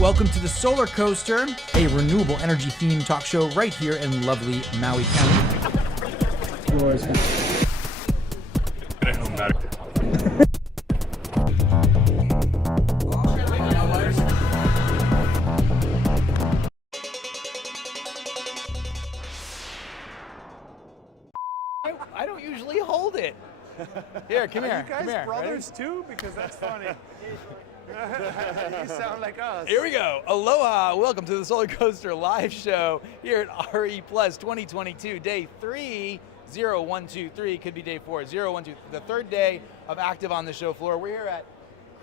Welcome to the Solar Coaster, a renewable energy themed talk show right here in lovely Maui County. I don't usually hold it. Here, come here. Are you guys come here. brothers too? Because that's funny. You sound like us. Here we go. Aloha. Welcome to the Solar Coaster live show here at RE Plus 2022, day 30123. Could be day 40123. The third day of active on the show floor. We're here at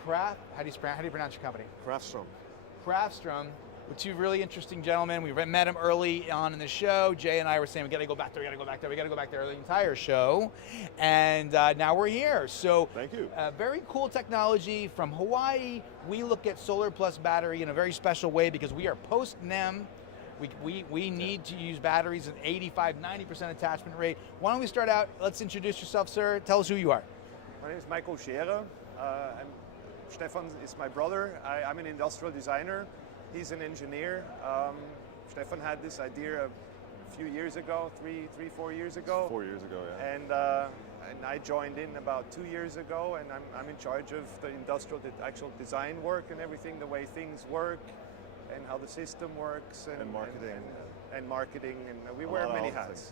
How do you pronounce your company? CraftStrom. CraftStrom, with two really interesting gentlemen. We met them early on in the show. Jay and I were saying, we got to go back there, the entire show. And now we're here. So Thank you. Very cool technology from Hawaii. We look at solar plus battery in a very special way because we are post-NEM. We need to use batteries at 85-90% attachment rate. Why don't we start out? Let's introduce yourself, sir. Tell us who you are. My name is Michael Scherer. Stefan is my brother. I'm an industrial designer. He's an engineer. Stefan had this idea a few years ago, 4 years ago. 4 years ago, yeah. And I joined in about 2 years ago, and I'm in charge of the actual design work and everything, the way things work, and how the system works, And marketing. And marketing, and we wear many hats.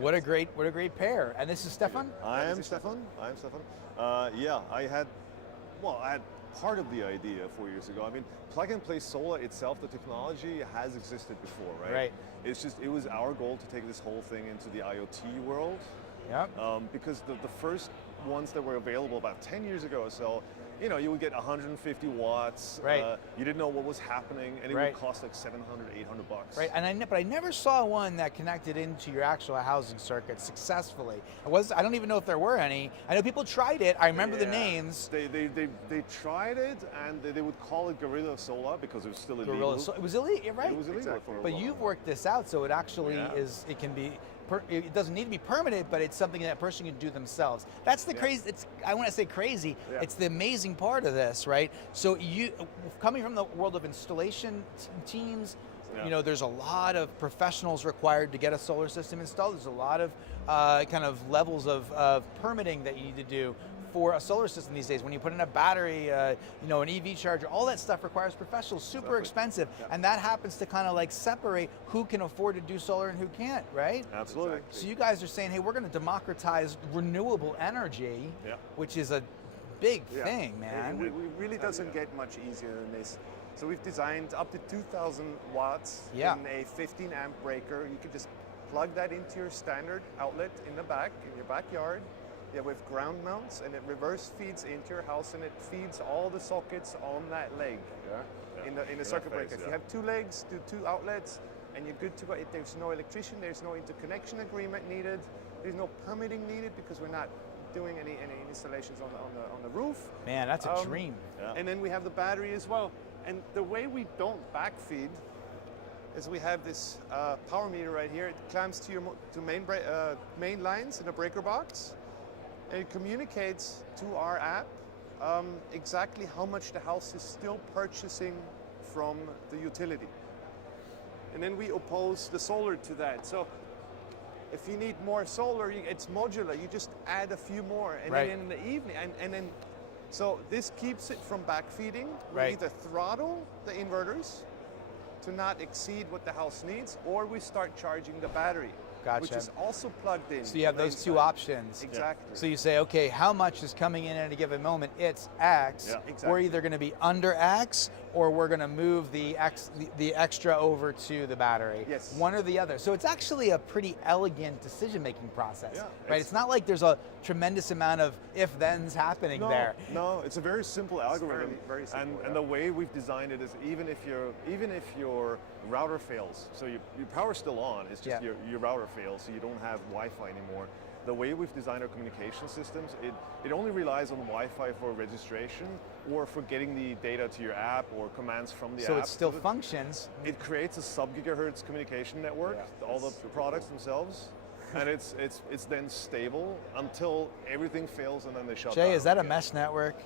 What a great pair. And this is Stefan? I am Stefan. Yeah, I had part of the idea 4 years ago. I mean, plug and play solar itself, the technology has existed before, right? Right. It's just, it was our goal to take this whole thing into the IoT world. Yep. Because the first ones that were available about 10 years ago or so, you know, you would get 150 watts. Right. You didn't know what was happening, and it Right. would cost like 700, 800 bucks. Right, but I never saw one that connected into your actual housing circuit successfully. I don't even know if there were any. I know people tried it. I remember the names. They tried it, and they would call it Guerrilla Solar because it was still illegal. It was illegal, right? It was illegal for a But while. you've worked this out, so it actually Yeah. it can be. It doesn't need to be permanent, but it's something that a person can do themselves. That's the crazy. I want to say crazy. Yeah. It's the amazing part of this, right? So you, coming from the world of installation teams, you know, there's a lot of professionals required to get a solar system installed. There's a lot of kind of levels of permitting that you need to do for a solar system these days. When you put in a battery, you know, an EV charger, all that stuff requires professionals, super expensive. Yeah. And that happens to kind of like separate who can afford to do solar and who can't, right? Absolutely. So you guys are saying, hey, we're going to democratize renewable energy, which is a big thing, man. It really doesn't get much easier than this. So we've designed up to 2,000 watts in a 15 amp breaker. You could just plug that into your standard outlet in the back, in your backyard. Yeah, with ground mounts, and it reverse feeds into your house, and it feeds all the sockets on that leg in the circuit breaker. If you have two legs, do two outlets, and you're good to go. There's no electrician, there's no interconnection agreement needed, there's no permitting needed because we're not doing any installations on the roof. Man, that's a dream. Yeah. And then we have the battery as well. And the way we don't backfeed is we have this power meter right here. It clamps to your main lines in a breaker box. And it communicates to our app exactly how much the house is still purchasing from the utility. And then we oppose the solar to that. So if you need more solar, it's modular. You just add a few more. And then in the evening, so this keeps it from backfeeding. We either throttle the inverters to not exceed what the house needs, or we start charging the battery. Gotcha. Which is also plugged in. So you have those two options. Exactly. So you say, okay, how much is coming in at a given moment? It's X. Yeah, exactly. We're either going to be under X, or we're going to move the extra over to the battery. Yes. One or the other. So it's actually a pretty elegant decision-making process, Yeah, right? It's not like there's a tremendous amount of if-thens happening there. No, it's a very simple algorithm. Very simple, and the way we've designed it is even if your router fails, so your power's still on, it's just your router fails, so you don't have Wi-Fi anymore. The way we've designed our communication systems, it only relies on Wi-Fi for registration or for getting the data to your app or commands from the app. So it still functions. It creates a sub-gigahertz communication network, all the products themselves, and it's then stable until everything fails and then they shut down. Jay, is that a mesh network?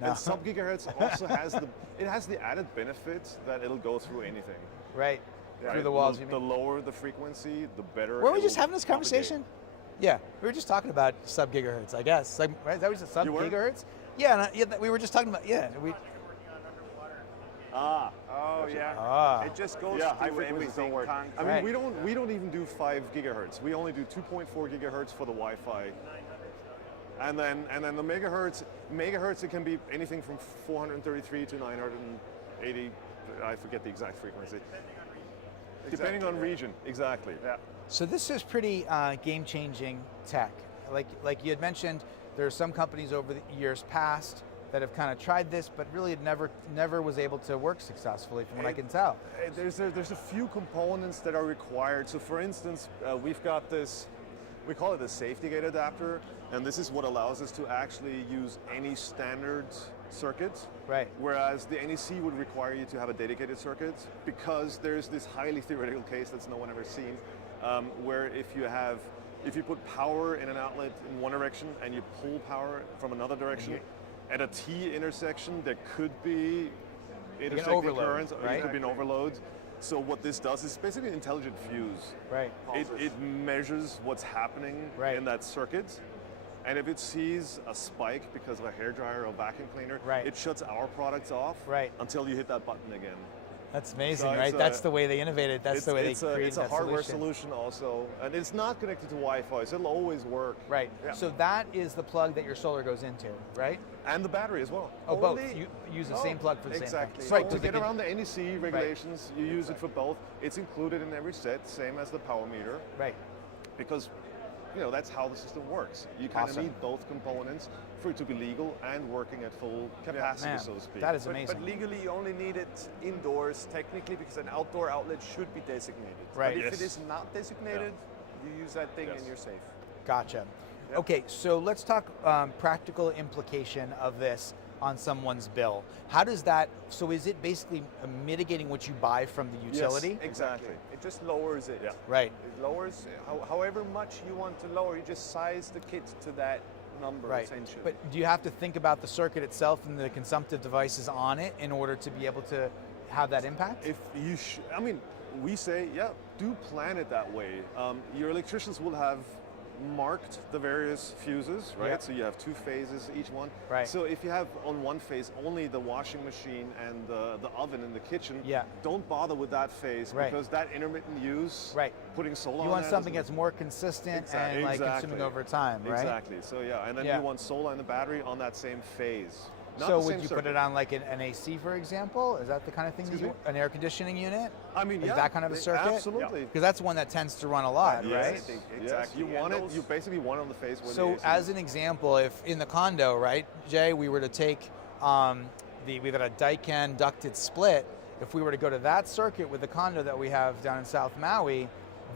And sub-gigahertz also has the added benefit that it'll go through anything. Right. Right? Through the walls, The, you the mean? lower the frequency, the better. Were we it just will having this propagate. conversation? Yeah, we were just talking about sub-gigahertz, I guess. Like, right? Is that what you said, You were? sub-gigahertz? Yeah, we were just talking about, we, Ah. Oh yeah. Ah. It just goes Yeah, high through frequencies don't everything. work. Tank. I mean, Right. we don't even do 5 gigahertz. We only do 2.4 gigahertz for the Wi-Fi. And then the megahertz it can be anything from 433 to 980. I forget the exact frequency. Depending on region, exactly. Yeah. So this is pretty game-changing tech. Like you had mentioned, there are some companies over the years past that have kind of tried this, but really it never was able to work successfully, from what I can tell. There's a few components that are required. So for instance, we've got this, we call it a safety gate adapter, and this is what allows us to actually use any standard circuit. Right. Whereas the NEC would require you to have a dedicated circuit, because there's this highly theoretical case that's no one ever seen, where if you put power in an outlet in one direction and you pull power from another direction, at a T intersection there could be intersecting overload, currents, or right? it could be an overload. So what this does is basically an intelligent fuse. Right. It measures what's happening Right. in that circuit. And if it sees a spike because of a hairdryer or vacuum cleaner, Right. it shuts our products off Right. until you hit that button again. That's amazing, So it's right? a- That's the way they innovated. That's the way they created It's a that hardware solution. solution also, and it's not connected to Wi-Fi, so it'll always work. Right. Yeah. So that is the plug that your solar goes into, right? And the battery as well. Oh, both. Only- You use the same plug for the exactly. same So thing. Right. to 'cause they get can- around the NEC regulations, you use it for both. It's included in every set, same as the power meter, Right. because that's how the system works. You kind of Awesome. need both components for it to be legal and working at full capacity, Man, so to speak. that is But amazing. legally, you only need it indoors, technically, because an outdoor outlet should be designated. Right. But if Yes. it is not designated, you use that thing Yes. and you're safe. Gotcha. Yep. Okay, so let's talk practical implication of this on someone's bill. How does that, so is it basically mitigating what you buy from the utility? Exactly. It just lowers it. Yeah. Right. It lowers however much you want to lower. You just size the kit to that number, Right. essentially. But do you have to think about the circuit itself and the consumptive devices on it in order to be able to have that impact? If you, we say, do plan it that way. Your electricians will have marked the various fuses, right? Yeah. So you have 2 phases each one. Right. So if you have on one phase only the washing machine and the oven in the kitchen, Yeah. don't bother with that phase, Right. because that intermittent use, Right. putting solar You on want that something doesn't- that's more consistent and like consuming over time, right? Exactly. So and then Yeah. you want solar and the battery on that same phase. Not So the would same you put circuit. it on like an AC, for example? Is that the kind of thing Excuse that me? an air conditioning unit? I mean, Like that kind of a circuit? Absolutely. Because that's one that tends to run a lot, Yes. right? Anything, Yes. exactly. You want And it. those- You basically want it on the phase where the So AC as an example, if in the condo, right, Jay, we were to take we've got a Daikin ducted split. If we were to go to that circuit with the condo that we have down in South Maui,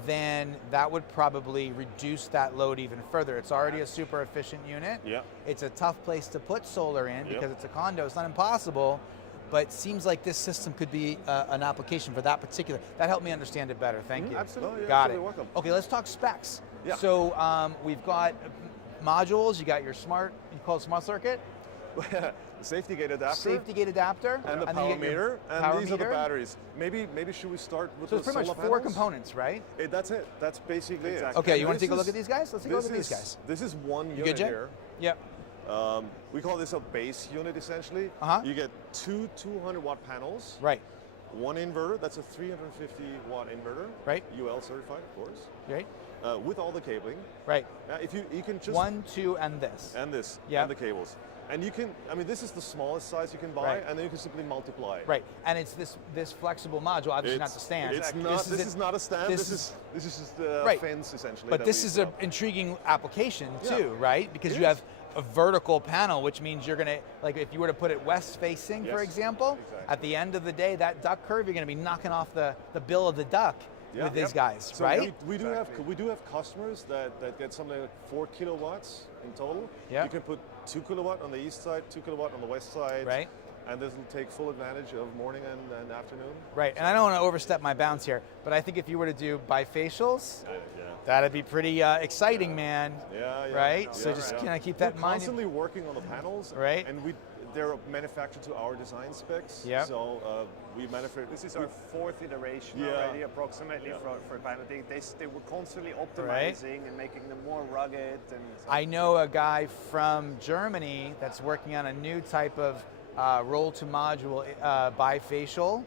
then that would probably reduce that load even further. It's already a super efficient unit. Yeah. It's a tough place to put solar in Yep. because it's a condo. It's not impossible, but it seems like this system could be an application for that particular. That helped me understand it better. Thank you. Absolutely. You're Got it. absolutely welcome. Okay, let's talk specs. Yeah. So we've got modules. You got your smart, you call it smart circuit, The safety gate adapter. safety gate adapter, and the then power you get your meter, and power these are the meter. batteries. Maybe should we start with So the it's pretty much solar 4 panels? components, right? That's it. That's basically Exactly. it. Okay, you want to This take a look is- at these guys? Let's take a look at these this guys. This is one You unit good, Jay? here. Yep. We call this a base unit essentially. Uh-huh. You get 2 200-watt panels. Right. One inverter. That's a 350-watt inverter. Right. UL certified, of course. Right. With all the cabling. Right. If you can just 1, 2, and this. and this Yeah. and the cables. And you can, this is the smallest size you can buy, Right. and then you can simply multiply. Right. And it's this flexible module, obviously not the stand. It's Exactly. not. This is not a stand. this This is just a Right. fence essentially. But that this we is put an up. intriguing application Yeah. too, right? Because It you is. have a vertical panel, which means you're gonna, like if you were to put it west facing, for Yes, example, exactly. at the end of the day, that duck curve, you're gonna be knocking off the bill of the duck Yeah. with these Yep. guys, So right? we do Exactly. have customers that get something like 4 kilowatts in total. Yeah. You can put 2 kilowatt on the east side, 2 kilowatt on the west side. Right. And this will take full advantage of morning and afternoon. Right, and I don't want to overstep my bounds here, but I think if you were to do bifacials, that'd be pretty exciting, man. Yeah. Right? So just yeah. kinda keep that We're in mind. constantly working on the panels. Right. And they're manufactured to our design specs. Yep. So we manufacture. This is our fourth iteration Yeah. already, approximately for panel. They were constantly optimizing and making them more rugged. And I know a guy from Germany that's working on a new type of roll-to-module bifacial.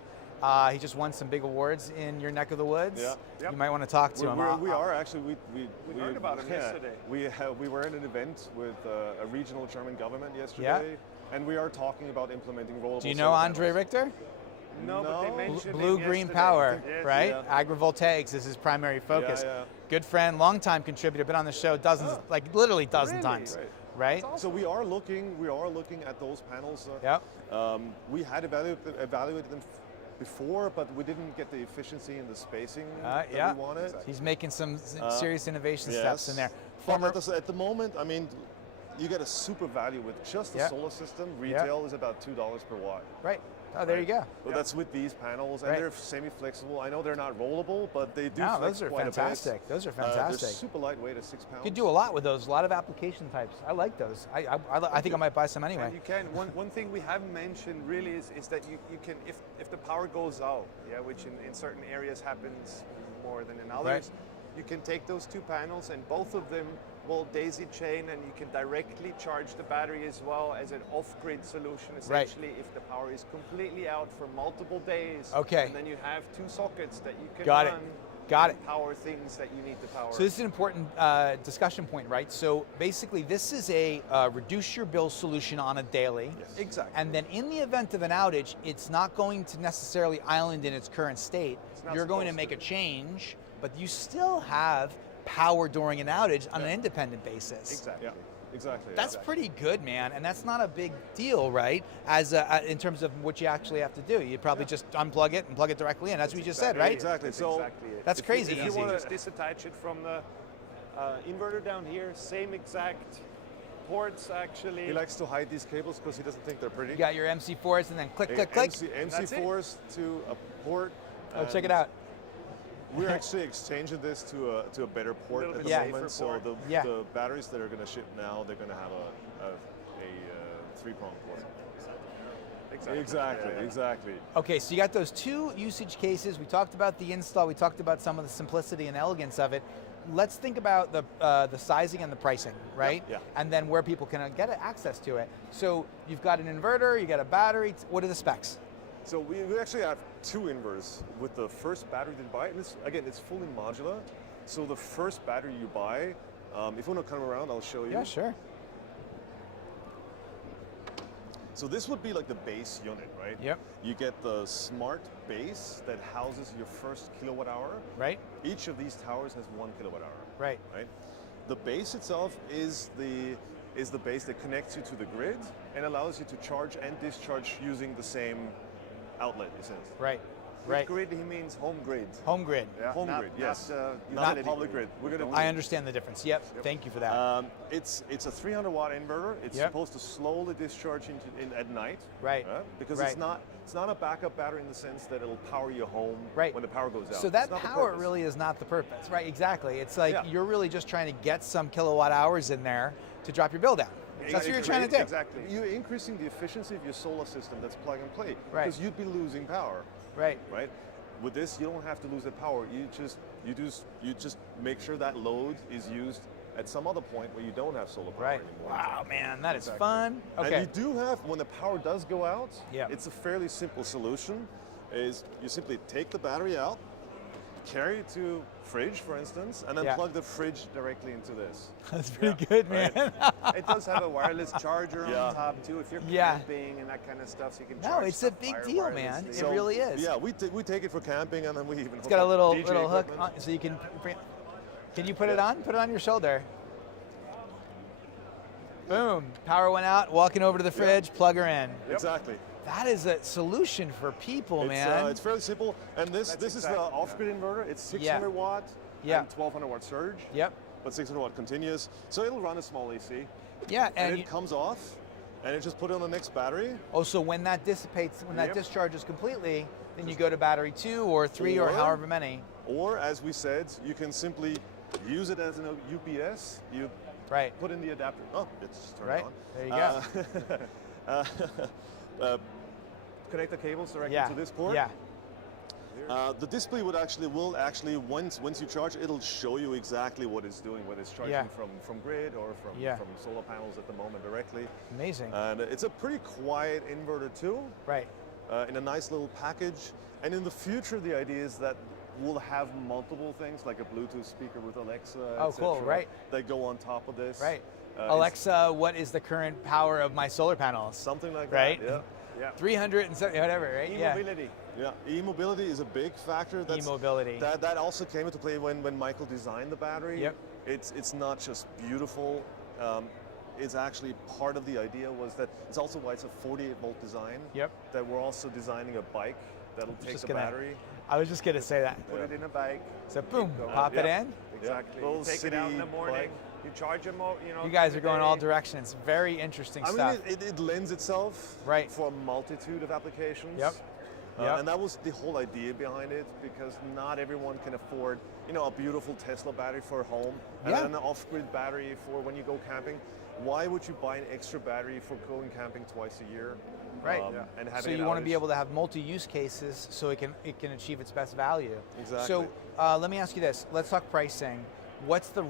He just won some big awards in your neck of the woods. Yeah. Yep. You might want to talk to him. We are actually. We heard about him yesterday. We were at an event with a regional German government yesterday, and we are talking about implementing rollable. Do you know solar Andre panels. Richter? No, but they mentioned Blue him Green yesterday. Power, Yes. right? Yeah. Agrivoltaics is his primary focus. Yeah. Good friend, longtime contributor, been on the show dozens, like literally dozen Really? times, Right. right? So we are looking at those panels. Yep. We had evaluated them before, but we didn't get the efficiency and the spacing that Yeah. we wanted. He's making some serious innovation steps in there. But at the moment, I mean, you get a super value with just the Yeah. solar system. Retail is about $2 per watt. Right. Oh, there you go. But that's with these panels, and Right. they're semi-flexible. I know they're not rollable, but they do No, flex those are quite fantastic. a bit. Those are They're fantastic. super lightweight at 6 pounds. You could do a lot with those. A lot of application types. I like those. I think I might buy some anyway. And you can. One thing we haven't mentioned really is that you can, if the power goes out, which in certain areas happens more than in others, you can take those two panels and both of them will daisy chain, and you can directly charge the battery as well as an off-grid solution, essentially, if the power is completely out for multiple days. Okay. And then you have two sockets that you can Got it. run Got and power things that you need to power. So this is an important discussion point, right? So basically, this is a reduce your bill solution on a daily. Yes. Exactly. And then in the event of an outage, it's not going to necessarily island in its current state. not You're going to supposed make to. a change, but you still have power during an outage on an independent basis. Exactly. Yeah, exactly. That's yeah. pretty good, man, and that's not a big deal, right? As in terms of what you actually have to do, you probably just unplug it and plug it directly in. That's what you just said, right? Exactly. That's So exactly it. That's If crazy If you easy. want to just disattach it from the inverter down here, same exact ports actually. he likes to hide these cables because he doesn't think they're pretty. You got your MC4s, and then click, click, click. MC4s to a port. Oh, check it and out. We're actually exchanging this to a better port Little at bit the safer moment. So port. the batteries that are going to ship now, they're going to have a 3-prong port. Exactly. Exactly. Okay, so you got those two usage cases. We talked about the install. We talked about some of the simplicity and elegance of it. Let's think about the sizing and the pricing, right? Yeah. And then where people can get access to it. So you've got an inverter, you got a battery. What are the specs? So we actually have two inverters with the first battery that you buy. And it's fully modular. So the first battery you buy, if you want to come around, I'll show you. Yeah, sure. So this would be like the base unit, right? Yep. You get the smart base that houses your first kilowatt hour. Right. Each of these towers has 1 kilowatt hour. Right. Right. The base itself is the base that connects you to the grid and allows you to charge and discharge using the same outlet, essentially. Right. With Right. grid, he means home grid. Home grid. Yeah, Home not- grid, yes. Not Not public grid. We're gonna. I understand the difference. Yep. Thank you for that. It's a 300 watt inverter. It's Yep. supposed to slowly discharge at night. Right. Because Right. it's not a backup battery in the sense that it'll power your home Right. when the power goes out. So that It's not the power purpose. really is not the purpose, right? Exactly. It's like Yeah. you're really just trying to get some kilowatt hours in there to drop your bill down. That's what you're trying to do. Exactly. You're increasing the efficiency of your solar system that's plug and play. Right. Because you'd be losing power, Right. right? With this, you don't have to lose the power. You just make sure that load is used at some other point where you don't have solar power Right. anymore. Wow, man, that is Exactly. fun. And Okay. you do have, when the power does go out, Yeah. it's a fairly simple solution. Is you simply take the battery out, carry it to fridge, for instance, and then Yeah. plug the fridge directly into this. That's pretty good, man. It does have a wireless charger Yeah. on top too, if you're Yeah. camping and that kind of stuff, so you can No, charge it's a stuff big deal, man. wirelessly. It really is. Yeah, we take it for camping, and then we even It's got a little hook equipment. on, so you can. Can you put it on? Put it on your shoulder. Boom. Power went out. Walking over to the fridge. Plug her in. Exactly. That is a solution for people, man. It's fairly simple, and this is exactly the off-grid inverter. It's 600 watt Yeah. and 1200 watt surge, Yep. but 600 watt continuous. So it'll run a small AC, Yeah, and and it comes off, and it just put it on the next battery. also when that dissipates, when that Yep. discharges completely, then you go to battery 2 or 3 or Or- however many. Or, as we said, you can simply use it as an UPS. You Right. put in the adapter. Oh, it's turned Right. on. There you go. connect the cables directly Yeah. to this port. Yeah. The display will actually once you charge, it'll show you exactly what it's doing, whether it's charging Yeah. from grid or from Yeah. solar panels at the moment directly. Amazing. And it's a pretty quiet inverter too, Right. in a nice little package. And in the future, the idea is that we'll have multiple things like a Bluetooth speaker with Alexa, Oh, cool, etc., right. that go on top of this. Right. It's Alexa, what is the current power of my solar panels? something like Right. that. Yeah. 370, whatever, right? E-mobility. Yeah, e-mobility is a big factor. E-mobility. That also came into play when Michael designed the battery. Yep. It's not just beautiful. It's actually part of the idea was that it's also why it's a 48 volt design. Yep. That we're also designing a bike that'll take just the gonna- battery. I was just going to say that. Put it in a bike. So boom, Keep going. pop it Yeah. in. Exactly. Little You take it out in the city morning. bike. You charge them all. You know. You guys during are the going all day. directions. Very interesting I stuff. mean, it lends itself Right. for a multitude of applications. Yep. Yep. And that was the whole idea behind it, because not everyone can afford, a beautiful Tesla battery for home and Yeah. an off-grid battery for when you go camping. Why would you buy an extra battery for going camping twice a year? Right. And having So an you want to be outage? able to have multi-use cases so it can achieve its best value. Exactly. So let me ask you this. Let's talk pricing. What's the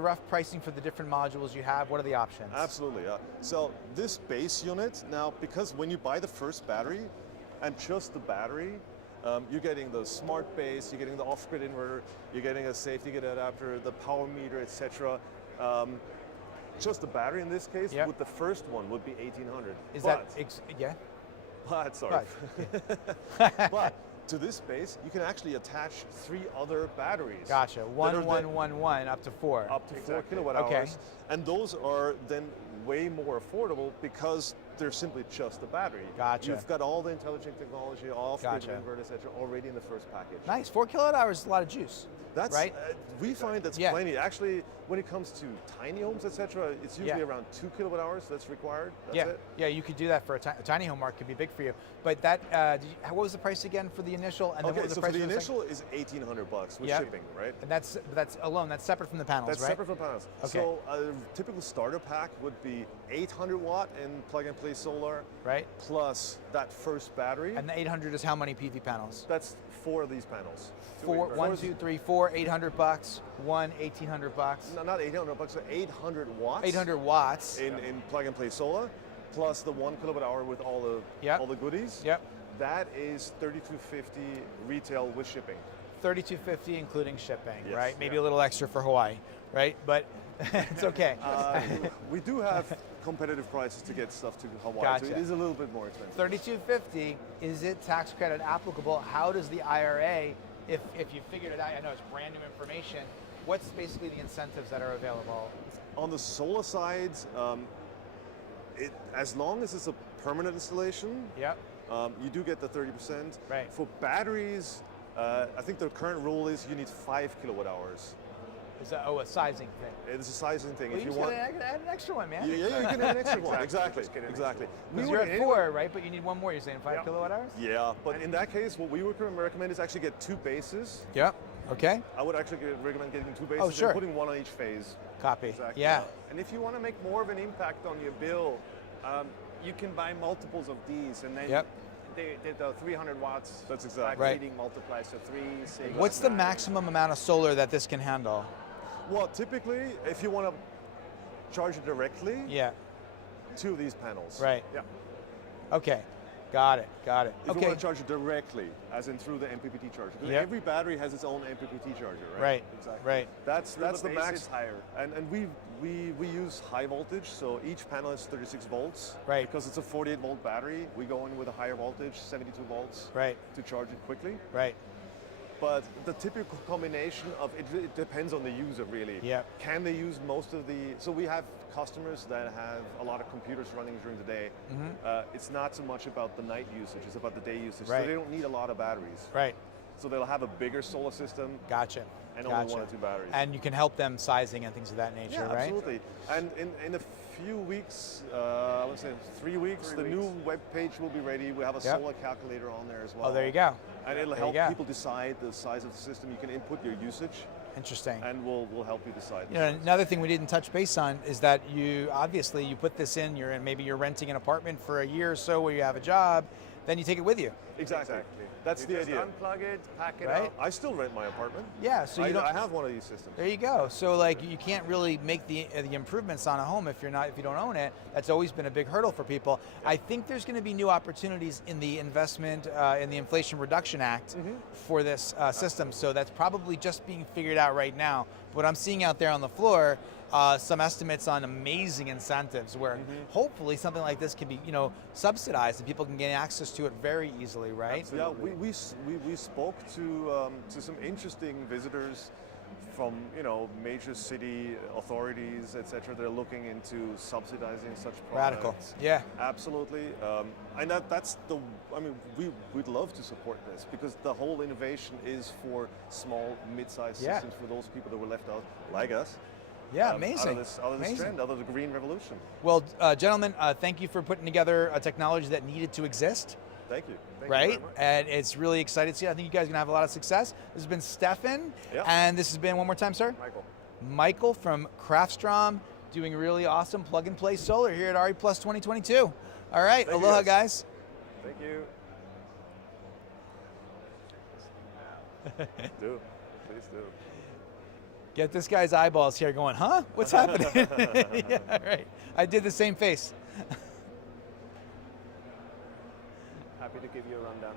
rough pricing for the different modules you have? What are the options? Absolutely. So this base unit now, because when you buy the first battery, and just the battery, you're getting the smart base, you're getting the off-grid inverter, you're getting a safety gate adapter, the power meter, etc. Just the battery in this case, Yep. with the first one, would be 1,800. Is but, that yeah? But sorry. But to this base, you can actually attach 3 other batteries. Gotcha. that are One, then one, 1, 1, up to 4. up to 4 Exactly. kilowatt Okay. hours, and those are then way more affordable because they're simply just the battery. Gotcha. You've got all the intelligent technology, off-grid Gotcha. inverter, etc., already in the first package. Nice. 4 kilowatt hours is a lot of juice. That's right. we find that's Yeah. plenty. Actually, when it comes to tiny homes, etc., it's usually Yeah. around 2 kilowatt hours that's required. That's Yeah, it. yeah, you could do that for a tiny home market. Could be big for you. But that, what was the price again for the initial? And then what Okay, was the so price for the second? initial is $1,800 with Yeah. shipping, right? And that's alone. That's separate from the panels, That's right? separate from panels. Okay. So a typical starter pack would be 800 watt in plug and play solar, Right. plus that first battery. And the 800 is how many PV panels? That's 4 of these panels. 4, inverters. 1, 2, 3, 4, $800. One, $1,800. No, not $800, so 800 watts. 800 watts. in plug and play solar, plus the 1 kilowatt hour with all the Yep. all the goodies. Yep. That is $3,250 retail with shipping. $3,250 including shipping, Yes. right? Maybe Yeah. a little extra for Hawaii, right? But it's okay. We do have competitive prices to get stuff to Hawaii, Gotcha. so it is a little bit more expensive. $3,250. Is it tax credit applicable? How does the IRA, if you figured it out, I know it's brand new information. What's basically the incentives that are available? On the solar side, as long as it's a permanent installation, Yep. you do get the 30%. Right. For batteries, I think the current rule is you need 5 kilowatt hours. Is that a sizing thing? It's a sizing thing. Well, if you you just want, gotta add an extra one, man. yeah, you can add an extra one. Exactly. Just get an Exactly. Because We you're would- at 4, right? But you need one more. You're saying 5 Yep. kilowatt hours? Yeah, but in that case, what we would recommend is actually get 2 bases. Yep. Okay. I would actually recommend getting 2 bases Oh, sure. and putting 1 on each phase. Copy. Exactly. Yeah. And if you want to make more of an impact on your bill, you can buy multiples of these, and then Yep. the 300 watts. That's exactly back right. feeding multiplies, so 3, 6. What's the 9. maximum amount of solar that this can handle? Well, typically, if you want to charge it directly, Yeah. 2 of these panels. Right. Yeah. Okay. Got it. Got it. If you Okay. want to charge it directly, as in through the MPPT charger. 'Cause Yep. every battery has its own MPPT charger, right? Right. Exactly. Right. That's Through the base, max. it's higher. And we use high voltage, so each panel is 36 volts. Right. Because it's a 48 volt battery, we go in with a higher voltage, 72 volts, Right. to charge it quickly. Right. But the typical combination of it depends on the user, really. Yep. Can they use most of the? So we have customers that have a lot of computers running during the day. It's not so much about the night usage; it's about the day usage. Right. So they don't need a lot of batteries. Right. So they'll have a bigger solar system Gotcha. and Gotcha. only 1 or 2 batteries. And you can help them sizing and things of that nature, yeah, right? absolutely. And in a few weeks, I would say 3 weeks, the new web page will be ready. We have a Yep. solar calculator on there as well. Oh, there you go. And it'll There you help go. people decide the size of the system. You can input your usage. Interesting. And we'll help you decide. You know, another thing we didn't touch base on is that you obviously you put this in. Maybe you're renting an apartment for a year or so where you have a job, then you take it with you. Exactly. That's the idea. Unplug it, pack it Right? up. I still rent my apartment. Yeah, so you don't. I have one of these systems. There you go. So like you can't really make the improvements on a home if you don't own it. That's always been a big hurdle for people. I think there's going to be new opportunities in the investment in the Inflation Reduction Act for this system. So that's probably just being figured out right now. What I'm seeing out there on the floor, some estimates on amazing incentives where hopefully something like this can be subsidized and people can get access to it very easily, right? Absolutely. Yeah, we spoke to some interesting visitors from major city authorities, etc. They're looking into subsidizing such products. Radical. Yeah. Absolutely. And we'd love to support this because the whole innovation is for small, mid-sized systems for those people that were left out, like us. Yeah, amazing. Out of this trend, out of the green revolution. Well, gentlemen, thank you for putting together a technology that needed to exist. Thank you. Thank right? you very much. And it's really exciting to see. I think you guys are going to have a lot of success. This has been Stefan, and this has been, one more time, sir? Michael from CraftStrom, doing really awesome plug-and-play solar here at RE Plus 2022. All right, Thank aloha, you guys. Thank you. Do. Please do. Get this guy's eyeballs here going, huh? What's happening? Yeah, right. I did the same face. Happy to give you a rundown.